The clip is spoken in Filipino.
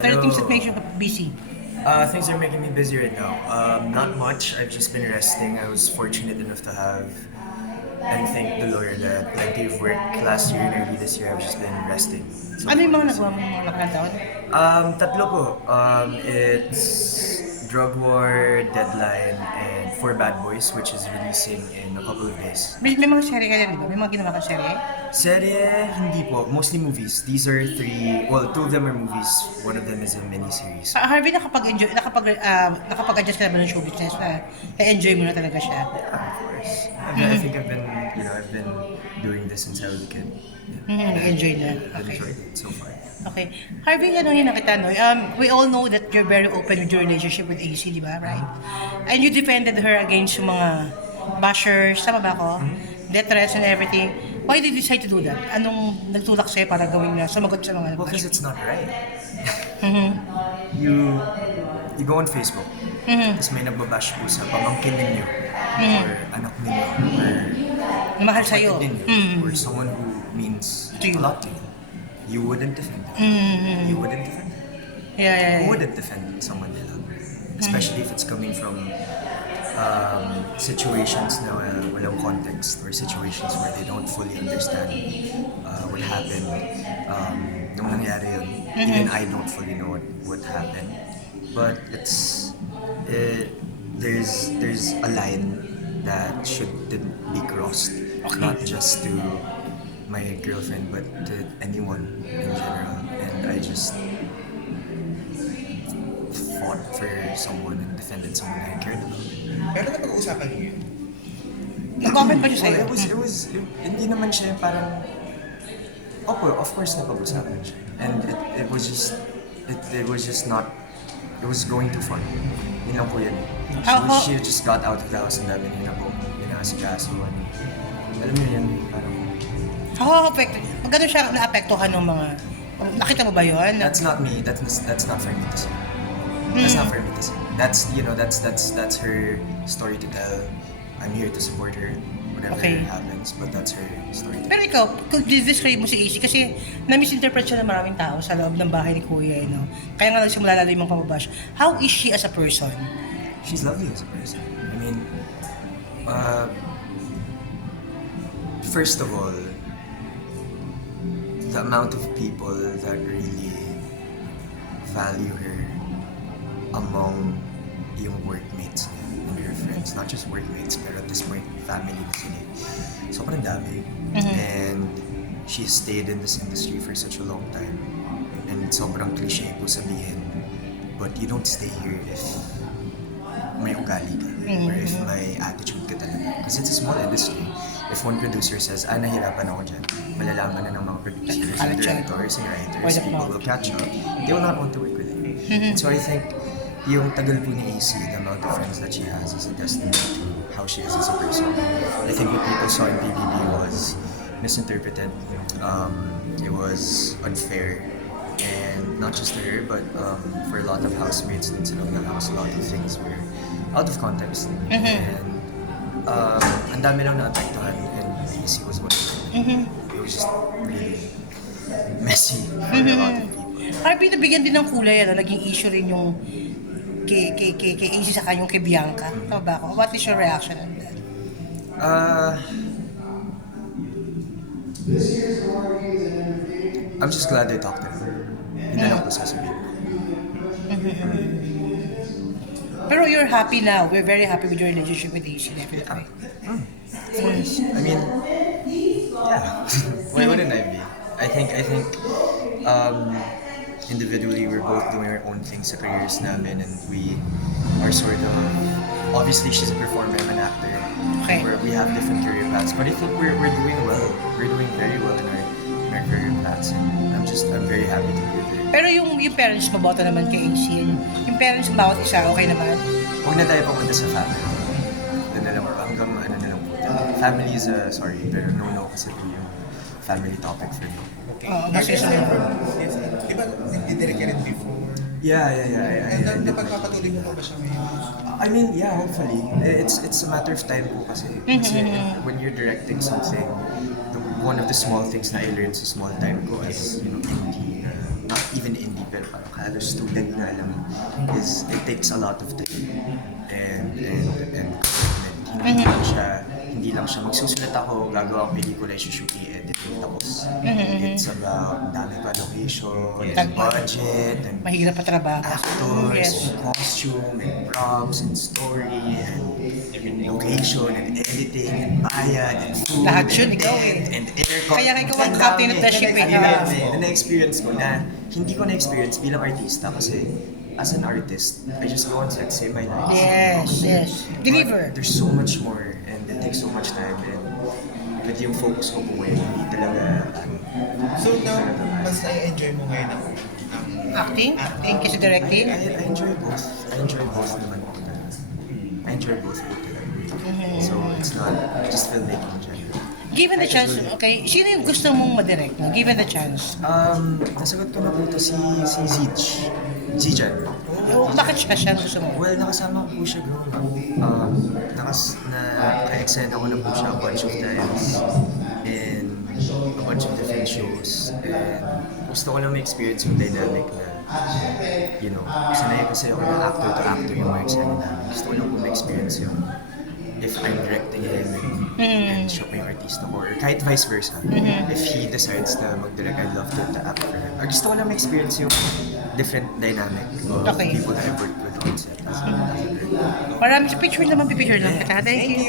There are things that Hello. makes you busy. Things are making me busy right now. Not much. I've just been resting. I was fortunate enough to have, and thank the Lord that plenty of work last year and early this year. I've just been resting. So Ano yung mga focused. nagawa mo ng mga nakarang taon? Tatlo po. It's Drug War, Deadline, and For Bad Boys, which is releasing in a couple of days. May mga serye ka din, di ba? May mga ginawa kang serye? Serye, hindi po. Mostly movies. These are three, well, two of them are movies. One of them is a mini-series. Harvey, nakapag-adjust ka na ba ng show business na na-enjoy mo na talaga siya? Yeah, of course. I think I've been doing this since I was a kid. Yeah. Nag-enjoy na. I've Okay. enjoyed it so far. Okay. Harvey, ano yung nakita, no? We all know that you're very open with your relationship with AC, di ba? Right? And you defended her against yung mga bashers, tama ba ako? Death threats and everything. Why did you decide to do that? Anong nagtulak sa'yo para gawin na sumagot sa mga Well, because bashers? it's not right. you you go on Facebook, tapos may nagbabash po sa pamangkin ninyo, or anak ninyo, or Na mahal sa'yo. kapatid ninyo, or someone who means To you. a lot to you. You wouldn't defend them. You wouldn't defend them. Yeah. Who wouldn't defend someone they love? Especially if it's coming from situations na walang context, or situations where they don't fully understand what happened nung nangyari yun. Even I don't fully know what happened. But there's a line that shouldn't be crossed, not just to my girlfriend but to anyone in general. And I just fought for someone and defended someone I cared about. Pero napag-uusapan niyo yun? Nag-comment ba siya sa'yo? Hindi naman siya yung parang, of course napag-usapan siya. And it was just not, it was going too far. Yun lang po yun. She just got out of the house and dami niya po pinasikaso. Alam mo yun, parang, Magkano siya naapektuhan ng mga... Nakita mo ba yun? that's not me, that's not for me to say. That's not for me to say. That's her story to tell. I'm here to support her, whatever Okay. happens, but that's her story to Pero ikaw, kung describe mo si AC, kasi na-misinterpret siya ng maraming tao sa loob ng bahay ni Kuya, no? Kaya nga nagsimula lalo yung mga pamabash. How is she as a person? She's lovely as a person. I mean, first of all, the amount of people that really value her among yung workmates niya and her friends. Not just workmates, pero at this point, family na sila. Sobrang dami. And she stayed in this industry for such a long time. And sobrang cliche po sabihin, but you don't stay here if may ugali ka, or if may attitude ka talaga. Because it's a small industry. If one producer says, nahirapan ako dyan, malalaman na ng mga producers and directors and writers, people will catch up. They will not want to work with him. And so I think, yung tagal po ni AC, the amount of friends that she has is a testament to how she is as a person. I think what people saw in PBB was misinterpreted. It was unfair. And not just to her, but for a lot of housemates in the house, a lot of things were out of context. And ang dami lang naapektuhan, and AC was one of them. It was just really messy for a lot of people. Harvey, nabigyan din ng kulay, ano? Naging issue rin yung kay AC saka yung kay Bianca. Tama ba ako? What is your reaction on that? I'm just glad they talked to her. Yun na lang po sasabihin ko. Pero you're happy now. We're very happy with your relationship with AC, definitely. Of course. I mean, yeah. Why wouldn't I be? I think individually we're both doing our own things sa careers namin, and we are sort of, obviously she's a performer, I'm an actor. Okay. We have different career paths, but I think we're doing well. We're doing very well in our career paths, and I'm very happy to be there. Pero yung parents mo, boto naman kay AC. Yung parents ng bawat isa, okay naman? Huwag na tayo pumunta sa family. Doon na lang po, hanggang ano na lang po. Family is sorry, pero no kasi po yung family topic for me. Okay. Oo, Are you kasi still from, di ba nagdidirect ka rin before? Yeah. And napagpapatuloy mo pa ba siya ngayon? I mean, yeah, hopefully. It's a matter of time po kasi. Kasi when you're directing something, one of the small things na I learned sa small time ko as, indie, not even indie, pero parang college student na alam mo, is it takes a lot of time and commitment. Hindi lang siya magsusulat ako, gagawa ang pelikula, i-shoot, i-edit, tapos it's about dami pa location, and budget, and Mahirap pa trabaho. actors, Yes. and costume, and props, and story, and location, and editing, and bayad, and food, Lahat yun, and ikaw tent, eh. and aircon. Kaya ikaw ang Ang captain dami. of the ship eh. Ang dami. Na na-experience ko na hindi ko na-experience bilang artista kasi as an artist, I just go on set, say my lines. Yes. Deliver. But there's so much more and it takes so much time and with yung focus ko po ngayon, hindi talaga So now, mas na-enjoy mo ngayon ang Acting? In case of directing? I enjoy both. I enjoy both naman po talaga. I enjoy both po talaga. So it's not just filmmaking in general. Given the chance, okay, sino yung gusto mong madirect? No? Given the chance. Nasagot ko na po ito si Zijan. Bakit siya ang gusto mo? Well, nakasama ko po siya growing up. Naka-extend ako na po siya a bunch of times in a bunch of different shows. And gusto ko lang ma-experience yung dynamic na, you know, sanay kasi ako na actor to actor yung mga eksena namin. Gusto ko lang po ma-experience yung if I'm directing him and siya po yung artista ko, or kahit vice versa. If he decides na mag-direct, I'd love to act for him. Or gusto ko lang ma-experience yung different dynamic of Okay. people that I've worked with on set. Maraming picture naman, pipicture lang kita. Thank you.